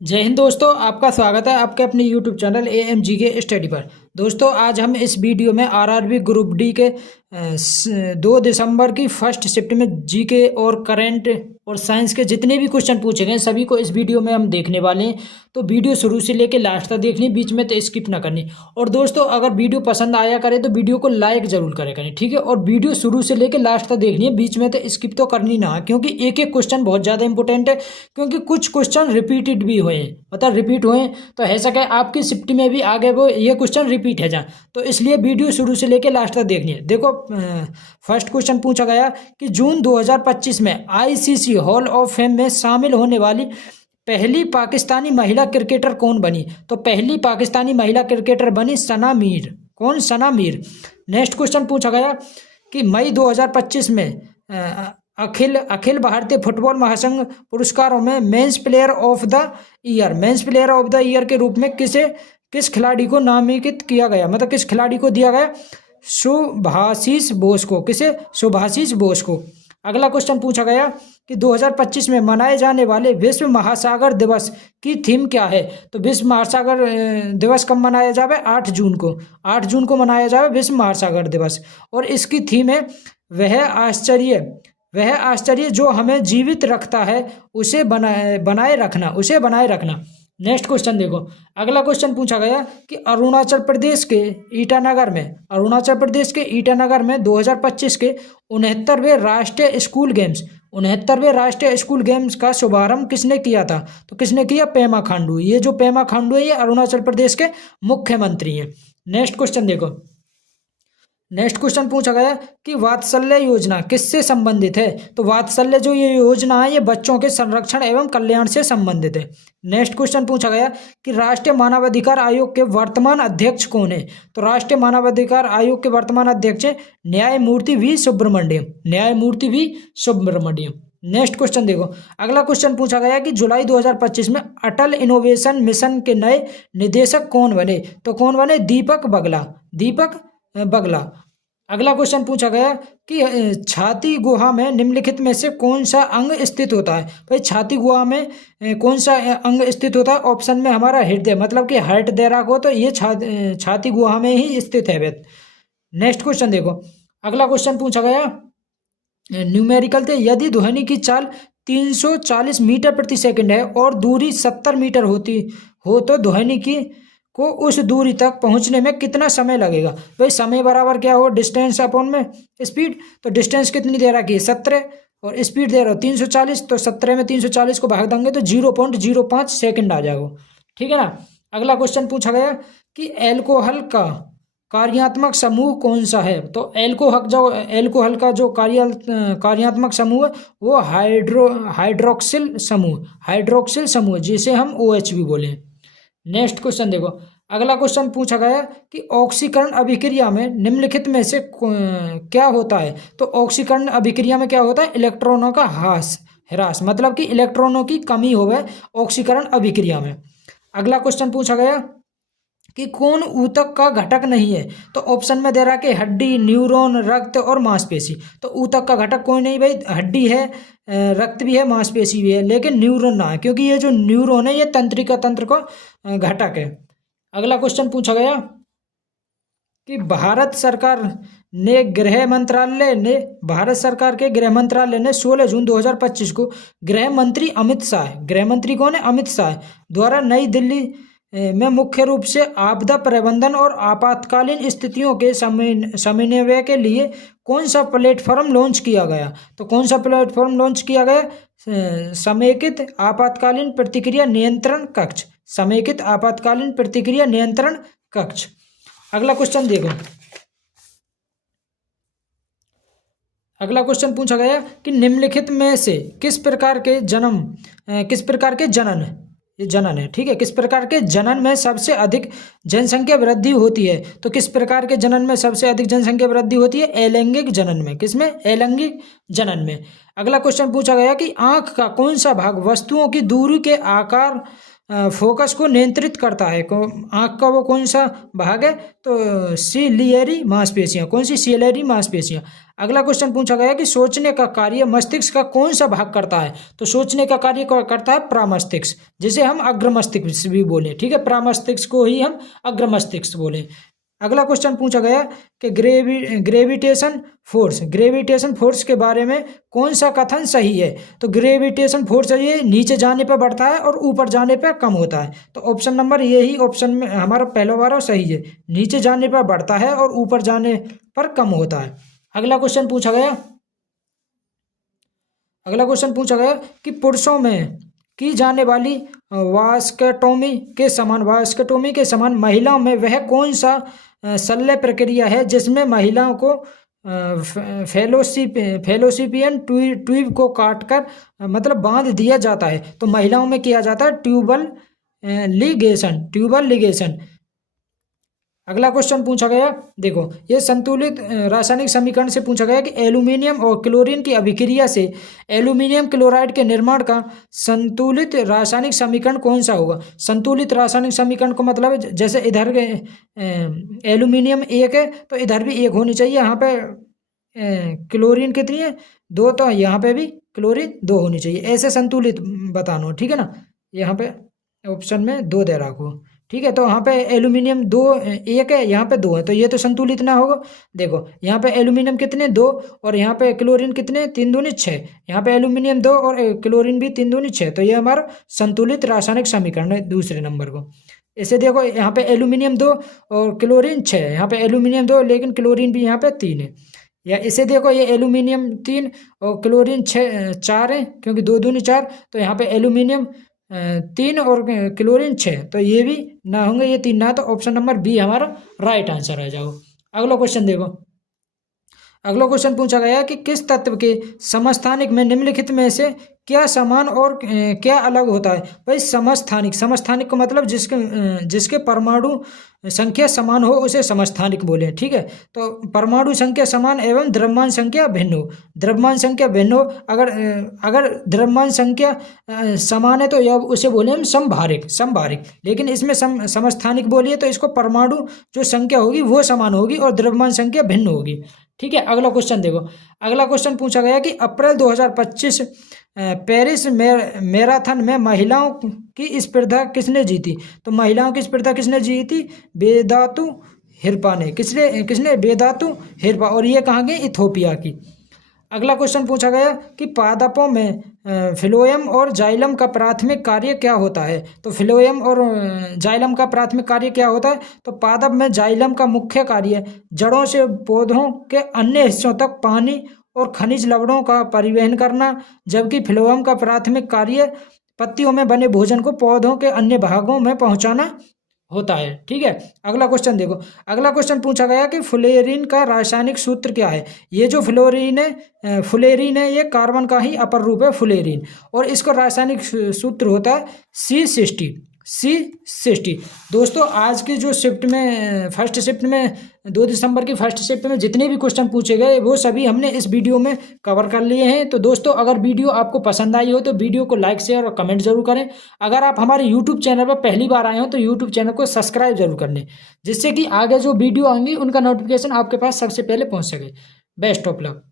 जय हिंद दोस्तों, आपका स्वागत है आपके अपने यूट्यूब चैनल AMG के स्टडी पर। दोस्तों, आज हम इस वीडियो में आरआरबी ग्रुप डी के 2 दिसंबर की फर्स्ट शिफ्ट में जीके और करंट और साइंस के जितने भी क्वेश्चन पूछे गए सभी को इस वीडियो में हम देखने वाले हैं। तो वीडियो शुरू से लेकर लास्ट तक देखनी, बीच में तो स्किप ना करनी। और दोस्तों, अगर वीडियो पसंद आया करे तो वीडियो को लाइक जरूर करें, ठीक है। और वीडियो शुरू से लेकर लास्ट तक देखनी है, बीच में तो स्किप तो करनी ना, क्योंकि एक एक क्वेश्चन बहुत ज़्यादा इंपॉर्टेंट है। क्योंकि कुछ क्वेश्चन रिपीटेड भी हुए हैं, मतलब रिपीट हुए हैं, तो है सके आपकी शिफ्ट में भी आगे वो ये क्वेश्चन रिपीट है जा, तो इसलिए वीडियो शुरू से लेकर लास्ट तक देखनी है। देखो, फर्स्ट क्वेश्चन पूछा गया कि जून 2025 में ICC हॉल ऑफ फेम में शामिल होने वाली पहली पाकिस्तानी महिला क्रिकेटर कौन बनी? तो पहली पाकिस्तानी महिला क्रिकेटर बनी सना मीर। कौन? सना मीर। नेक्स्ट क्वेश्चन पूछा गया कि मई 2025 में अखिल भारतीय फुटबॉल महासंघ पुरस्कारों में men's player of the year के रूप में किस खिलाड़ी को नामांकित किया गया, मतलब किस खिलाड़ी को दिया गया? शुभाशीष बोस को। किसे? शुभाशीष बोस को। अगला क्वेश्चन पूछा गया कि 2025 में मनाए जाने वाले विश्व महासागर दिवस की थीम क्या है? तो विश्व महासागर दिवस कब मनाया जाए? 8 जून को। 8 जून को मनाया जाए विश्व महासागर दिवस। और इसकी थीम है वह आश्चर्य जो हमें जीवित रखता है, उसे बनाए रखना। नेक्स्ट क्वेश्चन देखो, अगला क्वेश्चन पूछा गया कि अरुणाचल प्रदेश के ईटानगर में 2025 के 69वें राष्ट्रीय स्कूल गेम्स का शुभारंभ किसने किया था? तो किसने किया? पेमा खांडू। ये जो पेमा खांडू है ये अरुणाचल प्रदेश के मुख्यमंत्री हैं। नेक्स्ट क्वेश्चन देखो, नेक्स्ट क्वेश्चन पूछा गया कि वात्सल्य योजना किससे संबंधित है? तो वात्सल्य जो ये योजना है ये बच्चों के संरक्षण एवं कल्याण से संबंधित है। नेक्स्ट क्वेश्चन पूछा गया कि राष्ट्रीय मानवाधिकार आयोग के वर्तमान अध्यक्ष कौन है? तो राष्ट्रीय मानवाधिकार आयोग के वर्तमान अध्यक्ष है न्यायमूर्ति वी सुब्रमण्यम। नेक्स्ट क्वेश्चन देखो, अगला क्वेश्चन पूछा गया कि जुलाई 2025 में अटल इनोवेशन मिशन के नए निदेशक कौन बने? तो कौन बने? दीपक बगला। अगला क्वेश्चन पूछा गया कि छाती गुहा में निम्नलिखित में से कौन सा अंग स्थित होता है? भाई, छाती गुहा में कौन सा अंग स्थित होता है? ऑप्शन में हमारा हृदय, मतलब कि हार्ट दे रहा हो तो ये छाती गुहा में ही स्थित है। नेक्स्ट क्वेश्चन देखो, अगला क्वेश्चन पूछा गया न्यूमेरिकल थे, यदि ध्वनि की चाल 340 मीटर प्रति सेकंड है और दूरी 70 मीटर होती हो तो ध्वनि की को उस दूरी तक पहुंचने में कितना समय लगेगा? भाई, समय बराबर क्या हो? डिस्टेंस अपॉन में स्पीड। तो डिस्टेंस कितनी दे रखी है? 17, और स्पीड दे रहा हो 340, तो 17 में 340 को भाग देंगे तो 0.05 सेकंड आ जाएगा, ठीक है ना। अगला क्वेश्चन पूछा गया कि एल्कोहल का कार्यात्मक समूह कौन सा है? तो एल्कोहल का जो कार्यात्मक समूह है वो हाइड्रोक्सिल समूह, जिसे हम OH भी बोले। नेक्स्ट क्वेश्चन देखो, अगला क्वेश्चन पूछा गया कि ऑक्सीकरण अभिक्रिया में निम्नलिखित में से क्या होता है? तो ऑक्सीकरण अभिक्रिया में क्या होता है? इलेक्ट्रॉनों का ह्रास, मतलब कि इलेक्ट्रॉनों की कमी होवे ऑक्सीकरण अभिक्रिया में। अगला क्वेश्चन पूछा गया कि कौन ऊतक का घटक नहीं है? तो ऑप्शन में दे रहा कि हड्डी, न्यूरॉन, रक्त और मांसपेशी। तो ऊतक का घटक कोई नहीं भाई, हड्डी है, रक्त भी है, मांसपेशी भी है, लेकिन न्यूरॉन ना है, क्योंकि ये जो न्यूरॉन है ये तंत्रिका तंत्र का घटक है। अगला क्वेश्चन पूछा गया कि भारत सरकार के गृह मंत्रालय ने 16 जून 2025 को गृह मंत्री कौन है? अमित शाह द्वारा नई दिल्ली में मुख्य रूप से आपदा प्रबंधन और आपातकालीन स्थितियों के समन्वय के लिए कौन सा प्लेटफॉर्म लॉन्च किया गया? तो कौन सा प्लेटफॉर्म लॉन्च किया गया? समेकित आपातकालीन प्रतिक्रिया नियंत्रण कक्ष। अगला क्वेश्चन देखो, अगला क्वेश्चन पूछा गया कि निम्नलिखित में से किस प्रकार के जनन है, ठीक है, किस प्रकार के जनन में सबसे अधिक जनसंख्या वृद्धि होती है? तो किस प्रकार के जनन में सबसे अधिक जनसंख्या वृद्धि होती है? अलैंगिक जनन में। किसमें? अलैंगिक जनन में। अगला क्वेश्चन पूछा गया कि आंख का कौन सा भाग वस्तुओं की दूरी के आकार फोकस को नियंत्रित करता है? आँख का वो कौन सा भाग है? तो सिलियरी मांसपेशियाँ। कौन सी? सिलियरी मांसपेशियाँ। अगला क्वेश्चन पूछा गया कि सोचने का कार्य मस्तिष्क का कौन सा भाग करता है? तो सोचने का कार्य करता है प्रमस्तिष्क, जिसे हम अग्र मस्तिष्क भी बोले। ठीक है, प्रमस्तिष्क को ही हम अग्र मस्तिष्क बोले। अगला क्वेश्चन पूछा गया कि ग्रेविटेशन फोर्स के बारे में कौन सा कथन सही है? तो ग्रेविटेशन फोर्स ये नीचे जाने पर बढ़ता है और ऊपर जाने पर कम होता है। तो ऑप्शन नंबर यही ऑप्शन में हमारा पहला वाला सही है, नीचे जाने पर बढ़ता है और ऊपर जाने पर कम होता है। अगला क्वेश्चन पूछा गया कि पुरुषों में की जाने वाली वास्केटोमी के समान महिलाओं में वह कौन सा शल्य प्रक्रिया है जिसमें महिलाओं को फेलोसिपियन ट्यूब को काटकर मतलब बांध दिया जाता है? तो महिलाओं में किया जाता है ट्यूबल लिगेशन। अगला क्वेश्चन पूछा गया, देखो ये संतुलित रासायनिक समीकरण से पूछा गया कि एल्यूमिनियम और क्लोरीन की अभिक्रिया से एल्यूमिनियम क्लोराइड के निर्माण का संतुलित रासायनिक समीकरण कौन सा होगा? संतुलित रासायनिक समीकरण को मतलब जैसे इधर एल्यूमिनियम 1 है तो इधर भी 1 होनी चाहिए। यहाँ पे क्लोरीन कितनी है? 2, तो यहाँ पे भी क्लोरीन 2 होनी चाहिए। ऐसे संतुलित बताना, ठीक है ना। यहाँ पे ऑप्शन में 2 दे रखो, ठीक है। तो यहाँ पे एल्यूमिनियम 1 है, यहाँ पे 2 है, तो ये तो संतुलित ना होगा। देखो यहाँ पे एल्यूमिनियम कितने 2 और यहाँ पे क्लोरीन कितने 3 दूनी 6। यहाँ पे एल्यूमिनियम 2 और क्लोरीन भी 3 दूनी 6, तो ये हमारा संतुलित रासायनिक समीकरण है दूसरे नंबर को। इसे देखो यहाँ पे एल्यूमिनियम 2 और क्लोरीन 6 है, यहाँ पे एल्यूमिनियम 2 लेकिन क्लोरीन भी यहाँ पे 3 है। या इसे देखो ये एल्यूमिनियम 3 और क्लोरीन 4 है, क्योंकि 2 दूनी 4, तो यहाँ पे एल्यूमिनियम 3 और क्लोरीन 6, तो ये भी ना होंगे, ये 3 ना, तो ऑप्शन नंबर बी हमारा राइट आंसर आ जाओ। अगला क्वेश्चन देखो, अगला क्वेश्चन पूछा गया कि किस तत्व के समस्थानिक में निम्नलिखित में से क्या समान और क्या अलग होता है? भाई समस्थानिक को मतलब जिसके परमाणु संख्या समान हो उसे समस्थानिक बोले, ठीक है। तो परमाणु संख्या समान एवं द्रव्यमान संख्या भिन्न हो। द्रव्यमान संख्या भिन्न हो, अगर द्रव्यमान संख्या समान है तो यह उसे बोले हम समभारिक। लेकिन इसमें समस्थानिक बोलिए तो इसको परमाणु जो संख्या होगी वो समान होगी और द्रव्यमान संख्या भिन्न होगी, ठीक है। अगला क्वेश्चन देखो, अगला क्वेश्चन पूछा गया कि अप्रैल 2025 पेरिस मैराथन में महिलाओं की स्पर्धा किसने जीती? तो महिलाओं की स्पर्धा किसने जीती? बेदातु हिरपा ने। किसने? बेदातु हिरपा, और ये कहाँ की? इथोपिया की। अगला क्वेश्चन पूछा गया कि पादपों में फिलोएम और जाइलम का प्राथमिक कार्य क्या होता है? तो फिलोएम और जाइलम का प्राथमिक कार्य क्या होता है? तो पादप में जाइलम का मुख्य कार्य जड़ों से पौधों के अन्य हिस्सों तक पानी और खनिज लवणों का परिवहन करना, जबकि फिलोएम का प्राथमिक कार्य पत्तियों में बने भोजन को पौधों के अन्य भागों में पहुंचाना होता है, ठीक है। अगला क्वेश्चन देखो, अगला क्वेश्चन पूछा गया कि फुलेरिन का रासायनिक सूत्र क्या है? ये जो फुलेरिन है ये कार्बन का ही अपर रूप है फुलेरिन, और इसका रासायनिक सूत्र होता है C60। दोस्तों आज की जो शिफ्ट में फर्स्ट शिफ्ट में 2 दिसंबर की फर्स्ट शिफ्ट में जितने भी क्वेश्चन पूछे गए वो सभी हमने इस वीडियो में कवर कर लिए हैं। तो दोस्तों अगर वीडियो आपको पसंद आई हो तो वीडियो को लाइक शेयर और कमेंट जरूर करें। अगर आप हमारे यूट्यूब चैनल पर पहली बार आए हो तो यूट्यूब चैनल को सब्सक्राइब जरूर कर लें, जिससे कि आगे जो वीडियो आएंगी उनका नोटिफिकेशन आपके पास सबसे पहले पहुँच सके। Best of luck.